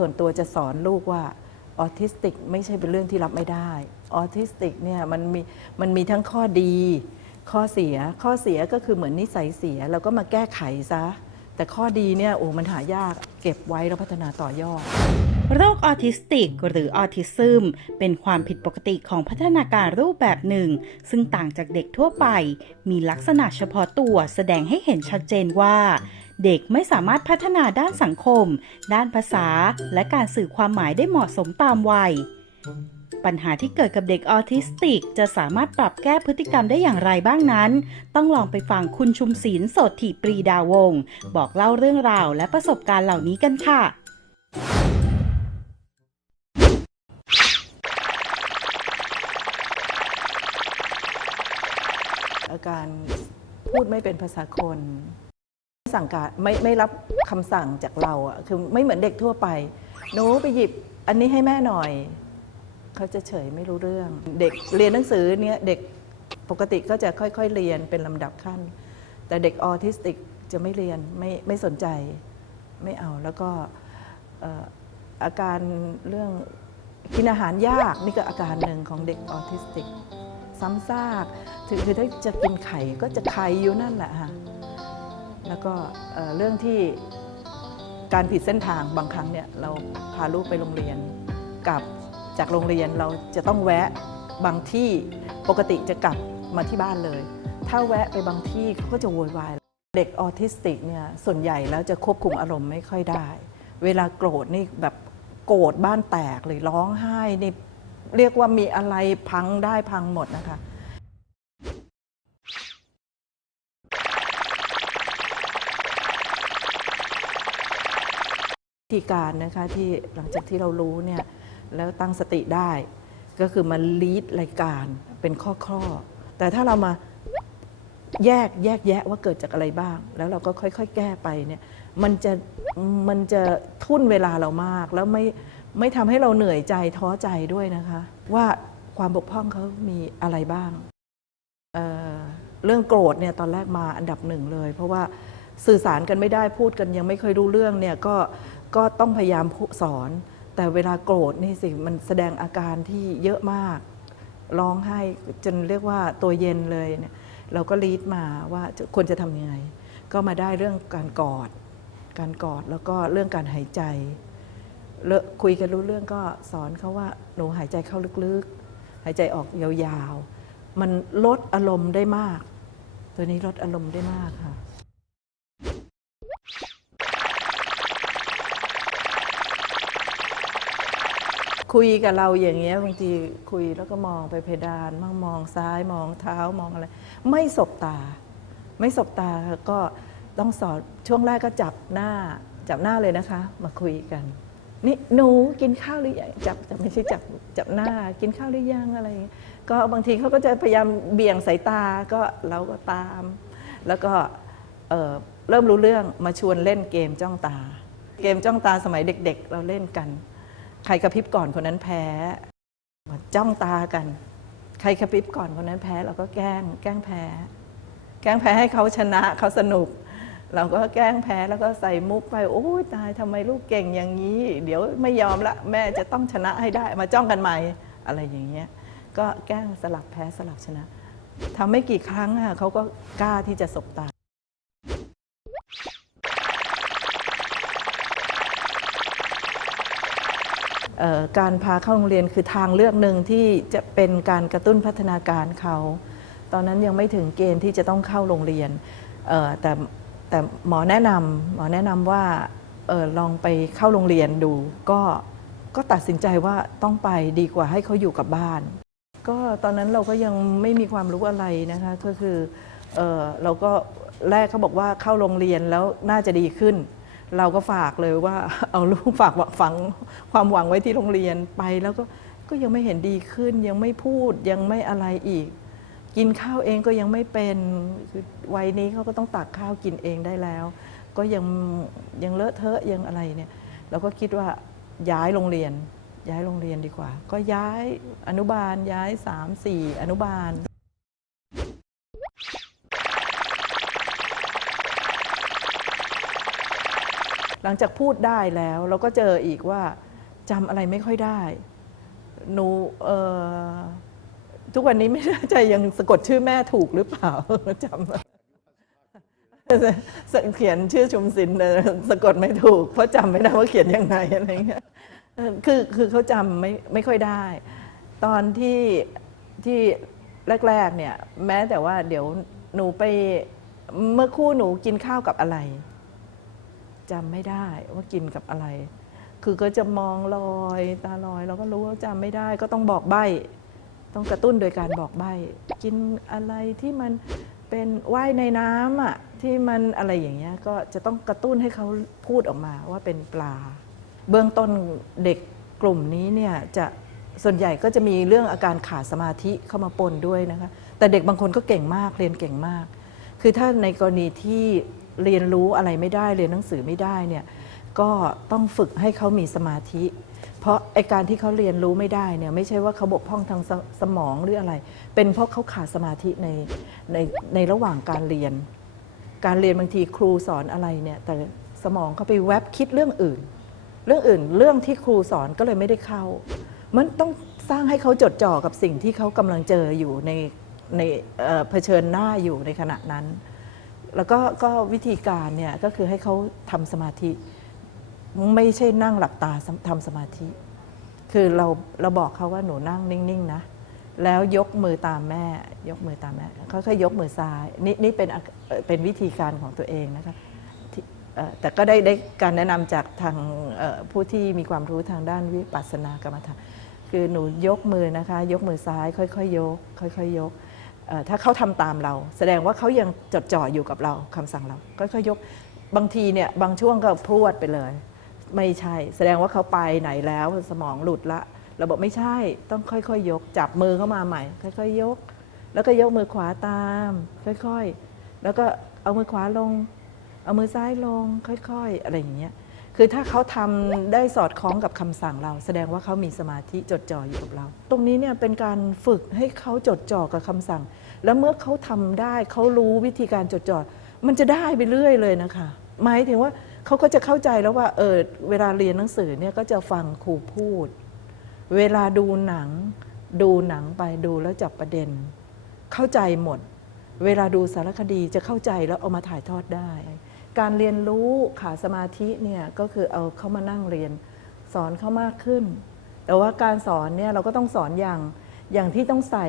ส่วนตัวจะสอนลูกว่าออทิสติกไม่ใช่เป็นเรื่องที่รับไม่ได้ออทิสติกเนี่ยมันมีมันมีทั้งข้อดี ข้อเสียข้อเสียก็คือเหมือนนิสัยเสียเราก็มาแก้ไขซะ แต่ข้อดีเนี่ยโอ้มันหายากเก็บไว้แล้วพัฒนาต่อยอดโรคออทิสติกหรือออทิซึมเป็นความผิดปกติของพัฒนาการรูปแบบหนึ่ง ซึ่งต่างจากเด็กทั่วไป มีลักษณะเฉพาะตัวแสดงให้เห็นชัดเจนว่า เด็กไม่สามารถพัฒนาด้านสังคม ด้านภาษา และการสื่อความหมายได้เหมาะสมตามวัย ปัญหาที่เกิดกับเด็กออทิสติก จะสามารถปรับแก้พฤติกรรมได้อย่างไรบ้างนั้น ต้องลองไปฟังคุณชุมศิลป์โสถิปรีดาวง บอกเล่าเรื่องราวและประสบการณ์เหล่านี้กันค่ะอาการพูดไม่เป็นภาษาคน สั่งการไม่ไม่รับคำสั่งจากเราอะคือไม่เหมือนเด็กทั่วไปหนูไปหยิบอันนี้ให้แม่หน่อย เขาจะเฉยไม่รู้เรื่อง เด็กเรียนหนังสือเนี่ยเด็กปกติก็จะค่อยๆเรียนเป็นลำดับขั้น แต่เด็กออทิสติกจะไม่เรียนไม่ไม่สนใจไม่เอาแล้วก็เอ่ออาการเรื่องกินอาหารยากนี่ก็อาการหนึ่งของเด็กออทิสติก ซ้ำซากถึงคือถ้าจะกินไข่ก็จะไข่อยู่นั่นแหละค่ะ แล้วก็เรื่องที่การผิดเส้นทางบางครั้งเนี่ยเราพาลูกไปโรงเรียนกลับจากโรงเรียนเราจะต้องแวะบางที่ปกติจะกลับมาที่บ้านเลย ถ้าแวะไปบางที่เขาก็จะโวยวายเด็กออทิสติกเนี่ยส่วนใหญ่แล้วจะควบคุมอารมณ์ไม่ค่อยได้ เวลาโกรธนี่แบบโกรธบ้านแตกเลยร้องไห้นี่เรียกว่ามีอะไรพังได้พังหมดนะคะ ธีการนะคะที่หลังจากที่เรารู้เนี่ยแล้วตั้งสติได้ ก็คือมาลีดรายการเป็นข้อๆแต่ถ้าเรามาแยกแยกแยะว่าเกิดจากอะไรบ้าง แล้วเราก็ค่อย ๆ แก้ไปเนี่ยมันจะมันจะทุ่นเวลาเรามาก แล้วไม่ไม่ทำให้เราเหนื่อยใจท้อใจด้วยนะคะ ว่าความบกพร่องเขามีอะไรบ้างเอ่อเรื่องโกรธเนี่ยตอนแรกมาอันดับหนึ่งเลย เพราะว่าสื่อสารกันไม่ได้พูดกันยังไม่เคยรู้เรื่องเนี่ยก็ ก็ต้องพยายามสอน แต่เวลาโกรธนี่สิมันแสดงอาการที่เยอะมากร้องไห้จนเรียกว่าตัวเย็นเลยเนี่ยเราก็ลีดมาว่าควรจะทำยังไง ก็มาได้เรื่องการกอด การกอดแล้วก็เรื่องการหายใจเลคุยกันรู้เรื่องก็สอนเขาว่าหนูหายใจเข้าลึกๆ หายใจออกยาวๆ มันลดอารมณ์ได้มาก ตัวนี้ลดอารมณ์ได้มากค่ะ คุยกับเราอย่างเงี้ยบางทีคุยแล้วก็มองไปเพดานมั่งมองซ้ายมองเท้ามองอะไร ไม่สบตา ไม่สบตาก็ต้องสอนช่วงแรกก็จับหน้าจับหน้าเลยนะคะ มาคุยกัน นี่หนูกินข้าวหรือยังจับจับไม่ใช่จับจับหน้ากินข้าวหรือยังอะไร ก็บางทีเขาก็จะพยายามเบี่ยงสายตาก็เราก็ตาม แล้วก็เเริ่มรู้เรื่องมาชวนเล่นเกมจ้องตา เกมจ้องตาสมัยเด็ก ๆ เราเล่นกัน ใครกระพริบก่อนคนนั้นแพ้จ้องตากัน ใครกระพริบก่อนคนนั้นแพ้เราก็แกล้ง แกล้งแพ้ แกล้งแพ้ให้เขาชนะเขาสนุก เราก็แกล้งแพ้แล้วก็ใส่มุกไปโอ้ยตายทำไมลูกเก่งอย่างนี้ เดี๋ยวไม่ยอมละแม่จะต้องชนะให้ได้มาจ้องกันใหม่อะไรอย่างเงี้ยก็แกล้งสลับแพ้สลับชนะทำไม่กี่ครั้งอะเขาก็กล้าที่จะสบตา การพาเข้าโรงเรียนคือทางเลือกหนึ่งที่จะเป็นการกระตุ้นพัฒนาการเขา ตอนนั้นยังไม่ถึงเกณฑ์ที่จะต้องเข้าโรงเรียนแต่แต่หมอแนะนำหมอแนะนำว่าออลองไปเข้าโรงเรียนดูก็ก็ตัดสินใจว่าต้องไปดีกว่าให้เขาอยู่กับบ้าน ก็ตอนนั้นเราก็ยังไม่มีความรู้อะไรนะคะก็คือเออเราก็แรกเขาบอกว่าเข้าโรงเรียนแล้วน่าจะดีขึ้น เราก็ฝากเลยว่าเอาลูกฝากฝังความหวังไว้ที่โรงเรียนไป แล้วก็ก็ยังไม่เห็นดีขึ้น ยังไม่พูดยังไม่อะไรอีก กินข้าวเองก็ยังไม่เป็นคือวัยนี้เขาก็ต้องตักข้าวกินเองได้แล้ว ก็ยังยังเลอะเทอะยังอะไรเนี่ยเราก็คิดว่าย้ายโรงเรียนย้ายโรงเรียนดีกว่า ก็ย้ายอนุบาลย้ายสามสี่อนุบาล งจากพูดได้แล้ว เราก็เจออีกว่าจำอะไรไม่ค่อยได้ หนูเอ่อทุกวันนี้ไม่แน่ใจยังสะกดชื่อแม่ถูกหรือเปล่าจำเขียนชื่อชุมศิลป์เนี่ยสะกดไม่ถูก เพราะจำไม่ได้ว่าเขียนยังไงอะไรเงี้ยคือคือเขาจำไม่ไม่ค่อยได้ ตอนที่ที่แรก ๆ เนี่ย แม้แต่ว่าเดี๋ยวหนูไปเมื่อคู่หนูกินข้าวกับอะไร จำไม่ได้ว่ากินกับอะไร คือก็จะมองลอยตาลอยเราก็รู้ว่าจำไม่ได้ก็ต้องบอกใบ้ต้องกระตุ้นโดยการบอกใบ้กินอะไรที่มันเป็นว่ายในน้ำอะที่มันอะไรอย่างเงี้ยก็จะต้องกระตุ้นให้เขาพูดออกมาว่าเป็นปลา เบื้องต้นเด็กกลุ่มนี้เนี่ยจะส่วนใหญ่ก็จะมีเรื่องอาการขาดสมาธิเข้ามาปนด้วยนะคะแต่เด็กบางคนก็เก่งมากเรียนเก่งมาก คือถ้าในกรณีที่ เรียนรู้อะไรไม่ได้เรียนหนังสือไม่ได้เนี่ยก็ต้องฝึกให้เขามีสมาธิ เพราะไอการที่เขาเรียนรู้ไม่ได้เนี่ยไม่ใช่ว่าเขาบกพร่องทางสสมองหรืออะไร เป็นเพราะเขาขาดสมาธิในในในระหว่างการเรียน การเรียนบางทีครูสอนอะไรเนี่ยแต่สมองเขาไปแวบคิดเรื่องอื่น เรื่องอื่นเรื่องที่ครูสอนก็เลยไม่ได้เข้า มันต้องสร้างให้เขาจดจ่อกับสิ่งที่เขากำลังเจออยู่ในในเอ่อเผชิญหน้าอยู่ในขณะนั้น แล้วก็ก็วิธีการเนี่ยก็คือให้เขาทำสมาธิ ไม่ใช่นั่งหลับตาทำสมาธิ คือเราเราบอกเขาว่าหนูนั่งนิ่งๆนะ แล้วยกมือตามแม่ ยกมือตามแม่ค่อยๆยกมือซ้าย นี่นี่เป็นอาเอ่อเป็นวิธีการของตัวเองนะคะที่เอ่อแต่ก็ได้ได้การแนะนำจากทางเอ่อผู้ที่มีความรู้ทางด้านวิปัสสนากรรมฐาน คือหนูยกมือนะคะ ยกมือซ้าย ค่อยๆยก ค่อยๆยก ถ้าเขาทำตามเรา แสดงว่าเขายังจดจ่ออยู่กับเราคำสั่งเรา ก็ค่อยยกบางทีเนี่ยบางช่วงก็พรวดไปเลย ไม่ใช่ แสดงว่าเขาไปไหนแล้วสมองหลุดละเราบอกไม่ใช่ต้องค่อยๆยกจับมือเข้ามาใหม่ ค่อยๆยก แล้วก็ยกมือขวาตาม ค่อยๆ แล้วก็เอามือขวาลง เอามือซ้ายลง ค่อย ๆ อะไรอย่างเงี้ย คือถ้าเขาทำได้สอดคล้องกับคำสั่งเรา แสดงว่าเขามีสมาธิจดจ่ออยู่กับเรา ตรงนี้เนี่ยเป็นการฝึกให้เขาจดจ่อกับคำสั่ง แล้วเมื่อเขาทำได้เขารู้วิธีการจดจ่อมันจะได้ไปเรื่อยเลยนะคะหมายถึงว่าเขาก็จะเข้าใจแล้วว่าเออเวลาเรียนหนังสือเนี่ยก็จะฟังครูพูด เวลาดูหนัง ดูหนังไปดูแล้วจับประเด็น เข้าใจหมด เวลาดูสารคดีจะเข้าใจแล้วเอามาถ่ายทอดได้ การเรียนรู้ขาสมาธิเนี่ยก็คือเอาเข้ามานั่งเรียน สอนเขามากขึ้น แต่ว่าการสอนเนี่ยเราก็ต้องสอนอย่างอย่างที่ต้องใส่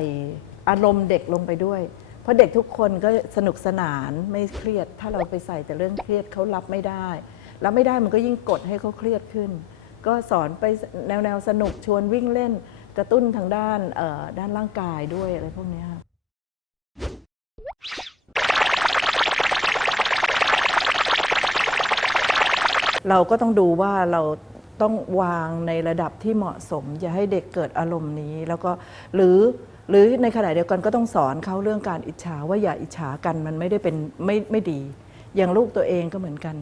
อารมณ์เด็กลงไปด้วย เพราะเด็กทุกคนก็สนุกสนานไม่เครียด ถ้าเราไปใส่แต่เรื่องเครียดเขารับไม่ได้รับไม่ได้มันก็ยิ่งกดให้เขาเครียดขึ้น ก็สอนไปแนวแนวสนุกชวนวิ่งเล่นกระตุ้นทางด้านเออด้านร่างกายด้วยอะไรพวกนี้ค่ะ เราก็ต้องดูว่าเราต้องวางในระดับที่เหมาะสม อย่าให้เด็กเกิดอารมณ์นี้ แล้วก็หรือหรือในขณะเดียวกันก็ต้องสอนเขาเรื่องการอิจฉาว่าอย่าอิจฉากันมันไม่ได้เป็นไม่ไม่ดี อย่างลูกตัวเองก็เหมือนกัน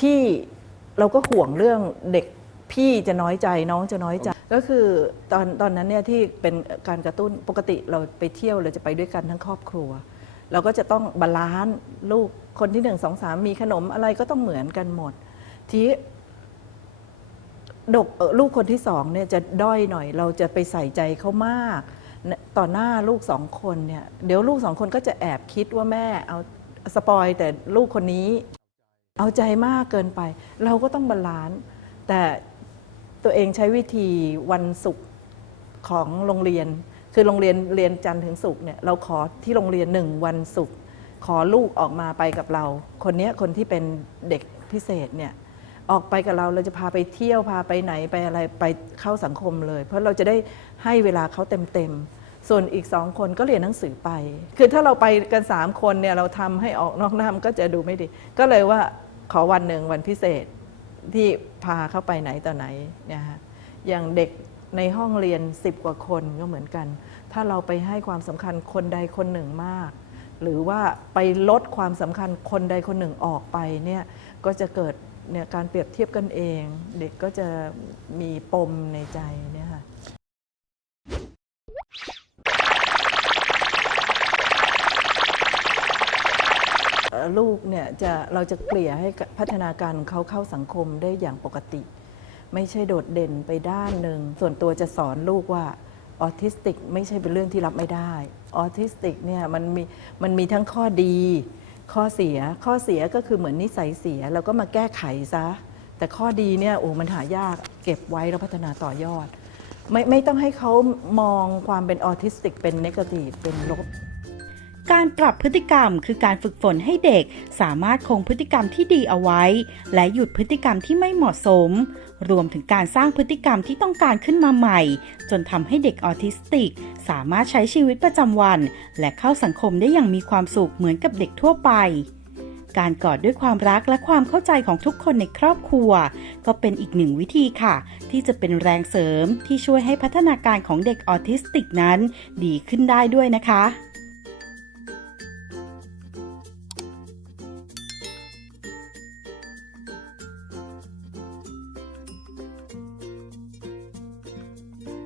ที่เราก็ห่วงเรื่องเด็กพี่จะน้อยใจน้องจะน้อยใจ ก็คือตอนตอนนั้นเนี่ยที่เป็นการกระตุ้นปกติเราไปเที่ยวเราจะไปด้วยกันทั้งครอบครัว เราก็จะต้องบาลานซ์ลูกคนที่หนึ่งสองสามมีขนมอะไรก็ต้องเหมือนกันหมด ทีดกเอ่อลูกคนที่สองเนี่ยจะด้อยหน่อย เราจะไปใส่ใจเขามาก ต่อหน้าลูกสองคนเนี่ยเดี๋ยวลูกสองคนก็จะแอบคิดว่าแม่เอาสปอยแต่ลูกคนนี้เอาใจมากเกินไป เราก็ต้องบาลานซ์แต่ตัวเองใช้วิธีวันศุกร์ของโรงเรียน คือโรงเรียนเรียนจันทร์ถึงศุกร์เนี่ยเราขอที่โรงเรียนหนึ่งวันศุกร์ขอลูกออกมาไปกับเรา คนเนี้ยคนที่เป็นเด็กพิเศษเนี่ยออกไปกับเราเราจะพาไปเที่ยวพาไปไหนไปอะไรไปเข้าสังคมเลย เพราะเราจะได้ให้เวลาเขาเต็มๆส่วนอีกสองคนก็เรียนหนังสือไป คือถ้าเราไปกันสามคนเนี่ยเราทำให้ออกนอกน้ามันก็จะดูไม่ดี ก็เลยว่าขอวันหนึ่งวันพิเศษที่พาเข้าไปไหนต่อไหนนี่ยฮะอย่างเด็ก ในห้องเรียน 10 กว่าคนก็เหมือนกัน ถ้าเราไปให้ความสำคัญคนใดคนหนึ่งมาก หรือว่าไปลดความสำคัญคนใดคนหนึ่งออกไปเนี่ยก็จะเกิดเนี่ยการเปรียบเทียบกันเอง เด็กก็จะมีปมในใจเนี่ยค่ะลูกเนี่ยจะเราจะเกลี่ยให้พัฒนาการเขาเข้าสังคมได้อย่างปกติ ไม่ใช่โดดเด่นไปด้านหนึ่ง ส่วนตัวจะสอนลูกว่าออทิสติกไม่ใช่เป็นเรื่องที่รับไม่ได้ ออทิสติกเนี่ยมันมีมันมีทั้งข้อดี ข้อเสีย ข้อเสียก็คือเหมือนนิสัยเสียเราก็มาแก้ไขซะ แต่ข้อดีเนี่ยโอ้มันหายากเก็บไว้แล้วพัฒนาต่อยอด ไม่ไม่ต้องให้เขามองความเป็นออทิสติกเป็นนกาทีฟเป็นลบ การปรับพฤติกรรมคือการฝึกฝนให้เด็กสามารถคงพฤติกรรมที่ดีเอาไว้ และหยุดพฤติกรรมที่ไม่เหมาะสม รวมถึงการสร้างพฤติกรรมที่ต้องการขึ้นมาใหม่ จนทำให้เด็กออทิสติก สามารถใช้ชีวิตประจำวัน และเข้าสังคมได้อย่างมีความสุขเหมือนกับเด็กทั่วไปการกอดด้วยความรักและความเข้าใจของทุกคนในครอบครัว ก็เป็นอีกหนึ่งวิธีค่ะ ที่จะเป็นแรงเสริมที่ช่วยให้พัฒนาการของเด็กออทิสติกนั้น ดีขึ้นได้ด้วยนะคะ